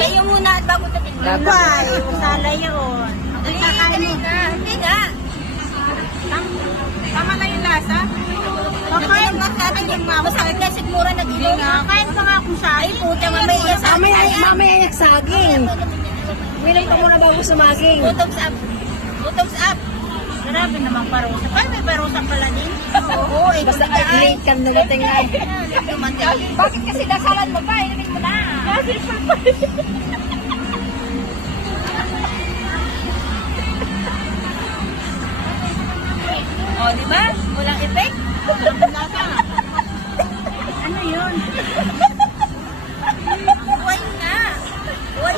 Kayo muna at bago natin. Ay, masala yun. Kakainin ka. Hindi nga. Tama na yung lasa? Kakain nga sa atin yung mama. Sa akin sigmura nag-ilong. Kakain pa nga kung sa ay puta. Mamaya sa akin. Mamaya yung saging. Minum ka muna bago sumaging. Butogs up. Butogs up. Grabe naman parusa. Paano may parusa pala din? Oo. Basta late ka nagating na. Bakit kasi dasalan mo pa? Inumin mo na. Kasi pa. O, di ba? Walang effect? Ano yun? Why nga? Why?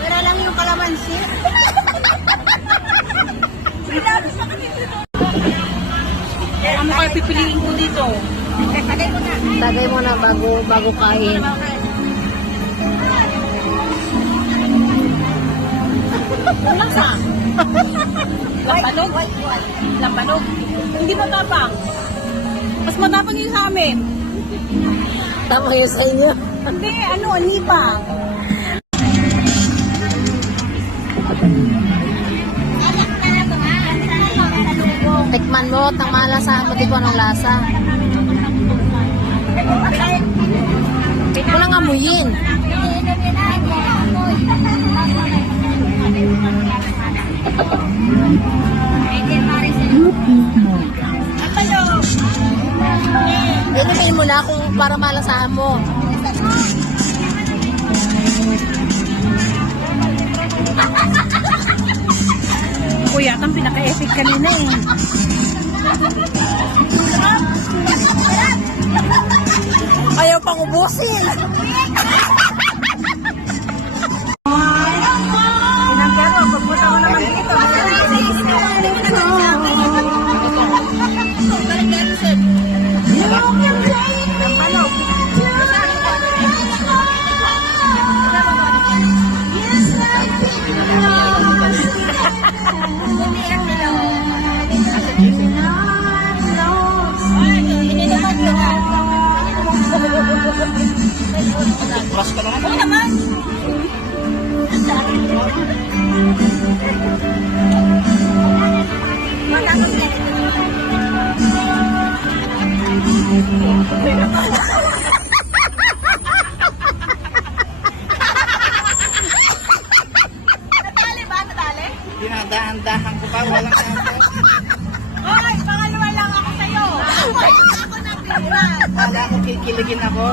Para lang yung kalamansi. Ano kayo pipiliin ko dito? Tagay mo na bago kain. Lasa. Lampanog? Lampanog? Hindi matapang. Mas matapang yung sa amin. Tama yun sa inyo. Hindi, anipang. Tikman mo, tangmalasahan mo, di ko anong lasa. Walang amuyin. Inumin mo na kung para malasahan mo. Kuya, kang pinaka-epic kanina eh. Ayaw pang ubusin. Pinagkaro, pagpunta mo naman dito. Mas ka naman. Oo naman. Nadali ba? Nadali? Dinadahan-dahan ko pa, walang kanto. Hoy, pangalawa lang ako sa'yo. Ako na pila. Kala ko kikiligin ako.